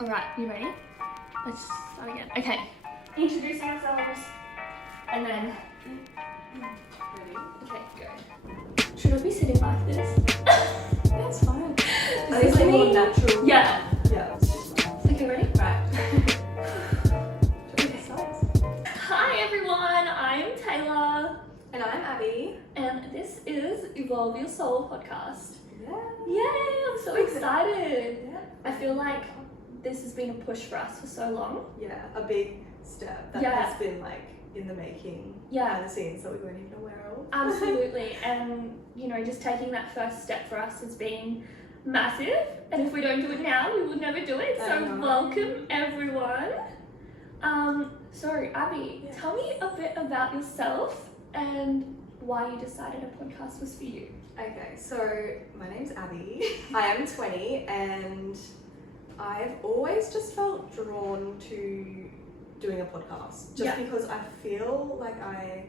Alright, you ready? Let's start again. Okay. Introducing ourselves and then. Ready? Okay, go. Should I be sitting like this? That's fine. Is this like more me? natural. Yeah. Yeah. Okay, ready? Right. Hi everyone, I'm Taylor. And I'm Abby. And this is Evolve Your Soul podcast. Yeah. Yay, I'm so excited. Yeah. I feel like this has been a push for us for so long. Yeah, a big step that Yeah. has been like in the making, Yeah. behind the scenes that we weren't even aware of. Absolutely. And, you know, just taking that first step for us has been massive. And if we don't do it now, we will never do it. I So know. welcome everyone. So Abby, Yeah. tell me a bit about yourself and why you decided a podcast was for you. Okay, so my name's Abby. I am 20 and I've always just felt drawn to doing a podcast just Yeah. because I feel like I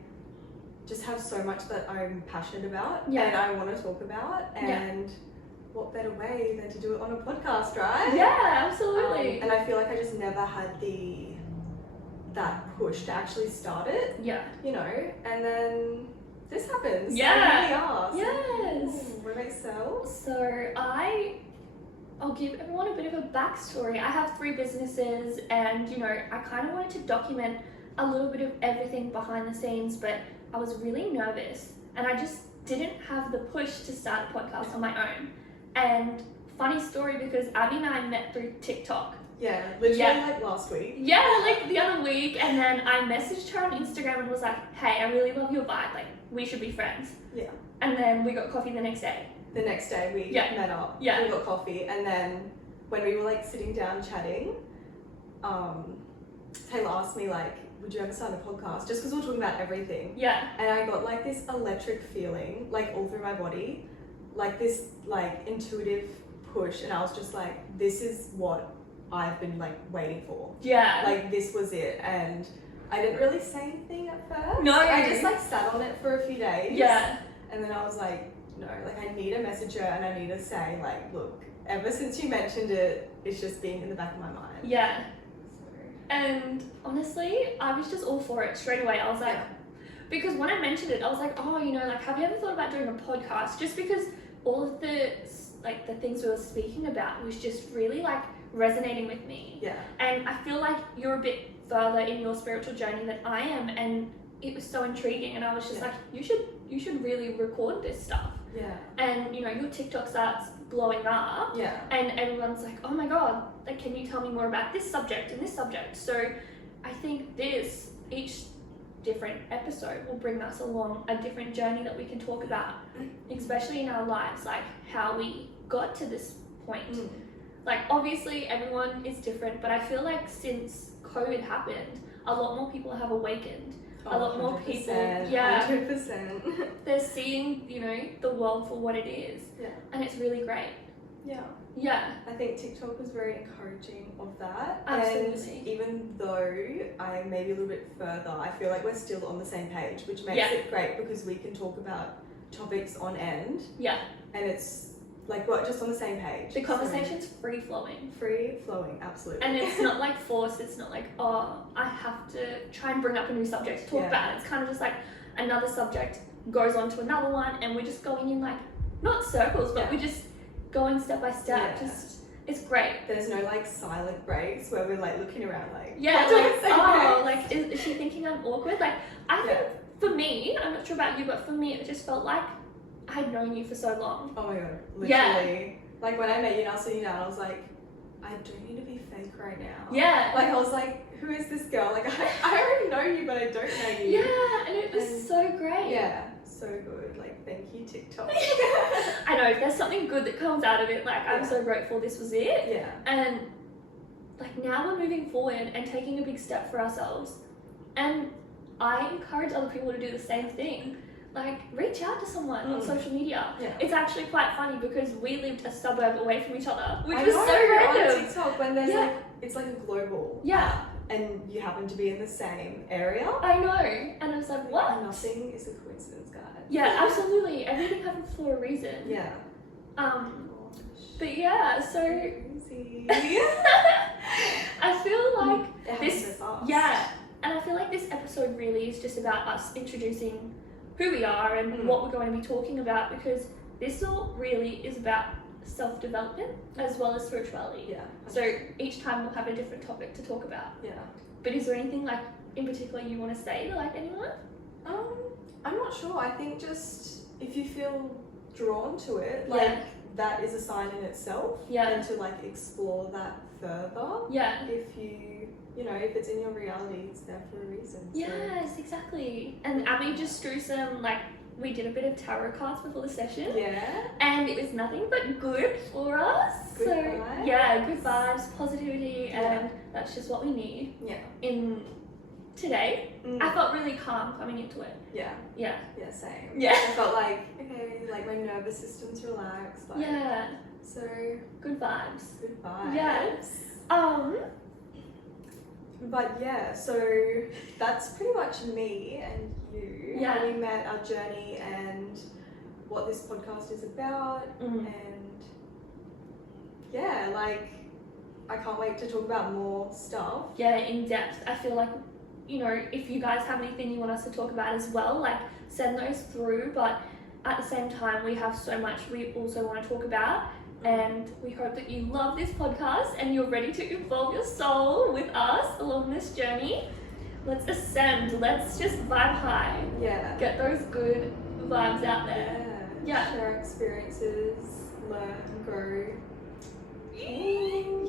just have so much that I'm passionate about Yeah. and I want to talk about, and what better way than to do it on a podcast, right? Yeah, absolutely. And I feel like I just never had that push to actually start it, Yeah. you know, and then this happens. Yeah. So here we are. Yes. What about yourself? So I'll give everyone a bit of a backstory. I have 3 businesses and, you know, I kind of wanted to document a little bit of everything behind the scenes, but I was really nervous and I just didn't have the push to start a podcast on my own. And funny story, because Abby and I met through TikTok. Yeah, literally Yeah. like last week. Yeah, like the other week, and then I messaged her on Instagram and was like, hey, I really love your vibe, like we should be friends. Yeah. And then we got coffee the next day. The next day we Yeah. met up, Yeah. we got coffee, and then when we were like sitting down chatting, Taylor asked me like, would you ever start a podcast? Just because we were talking about everything. Yeah. And I got like this electric feeling like all through my body, like this like intuitive push, and I was just like, this is what I've been like waiting for. Yeah. Like this was it. And I didn't really say anything at first. No. I just like sat on it for a few days. Yeah. And then I was like, no, like I need to message her and I need to say like, look, ever since you mentioned it, it's just been in the back of my mind. Yeah. So, And honestly, I was just all for it straight away. I was like, Yeah. because when I mentioned it, I was like, oh, you know, like, have you ever thought about doing a podcast? Just because all of the things we were speaking about was just really like resonating with me. yeah. And I feel like you're a bit further in your spiritual journey than I am, and it was so intriguing. And I was just Yeah. like, you should really record this stuff. Yeah. And you know, your TikTok starts blowing up. Yeah. And everyone's like, oh my god, like, can you tell me more about this subject and this subject? So I think each different episode will bring us along a different journey that we can talk about, especially in our lives, like how we got to this point. Mm. Like, obviously everyone is different, but I feel like since COVID happened, a lot more people have awakened. A lot more people, 100%, yeah. 100%. They're seeing, you know, the world for what it is. Yeah. And it's really great. Yeah. Yeah. I think TikTok was very encouraging of that. Absolutely. And even though I may be a little bit further, I feel like we're still on the same page, which makes Yeah. it great because we can talk about topics on end, Yeah. and it's like we're just on the same page. The conversation's free flowing. Free flowing, absolutely. And it's not like forced, it's not like, oh, I have to try and bring up a new subject to talk Yeah. about. It's kind of just like another subject goes on to another one, and we're just going in like, not circles, but Yeah. we're just going step by step. Yeah. Just, it's great. There's no like silent breaks where we're like looking around like, Yeah, what do I like, say oh, next? like, is she thinking I'm awkward? Like, I think for me, I'm not sure about you, but for me, it just felt like I had known you for so long. Oh my god, literally. Yeah. Like when I met you and I was sitting down, I was like, I don't need to be fake right now. Yeah. Like I was like, who is this girl? Like I already know you, but I don't know you. Yeah, and it was And- so great. Yeah, so good. Like thank you, TikTok. I know, if there's something good that comes out of it, like, I'm Yeah. so grateful this was it. Yeah. And like, now we're moving forward and taking a big step for ourselves. And I encourage other people to do the same thing. Like, reach out to someone on social media. Yeah. It's actually quite funny because we lived a suburb away from each other, which I was know, so on random. TikTok when there's Yeah. like, it's like a global Yeah. app and you happen to be in the same area. I know. And I was like, what? Nothing is a coincidence, guys. Yeah, absolutely. Everything happens for a reason. Yeah. But yeah, so Crazy. really is just about us introducing who we are and what we're going to be talking about, because this all really is about self-development as well as spirituality. Yeah. So each time we'll have a different topic to talk about. Yeah. But is there anything like in particular you want to say to like anyone? I'm not sure. I think just if you feel drawn to it, Yeah. like that is a sign in itself. Yeah. And to like explore that further. Yeah. If if it's in your reality, it's there for a reason. So. Yes, exactly. And Abby just drew some, like, we did a bit of tarot cards before the session. Yeah. And it was nothing but good for us. Good so vibes. yeah, good vibes, positivity, Yeah. and that's just what we need Yeah. in today. I felt really calm coming into it. Yeah. Yeah. Yeah, same. Yeah. I felt like, okay, like my nervous system's relaxed. Like, Yeah. So, Good vibes. good vibes. Yes. But yeah, so that's pretty much me and you. Yeah. How we met, our journey, and what this podcast is about. And yeah, like, I can't wait to talk about more stuff. Yeah, in depth. I feel like, if you guys have anything you want us to talk about as well, like, send those through. But at the same time, we have so much we also want to talk about. And we hope that you love this podcast and you're ready to evolve your soul with us along this journey. Let's ascend. Let's just vibe high. Yeah. Get those good vibes out there. Yeah. Yeah. Share experiences, learn, grow.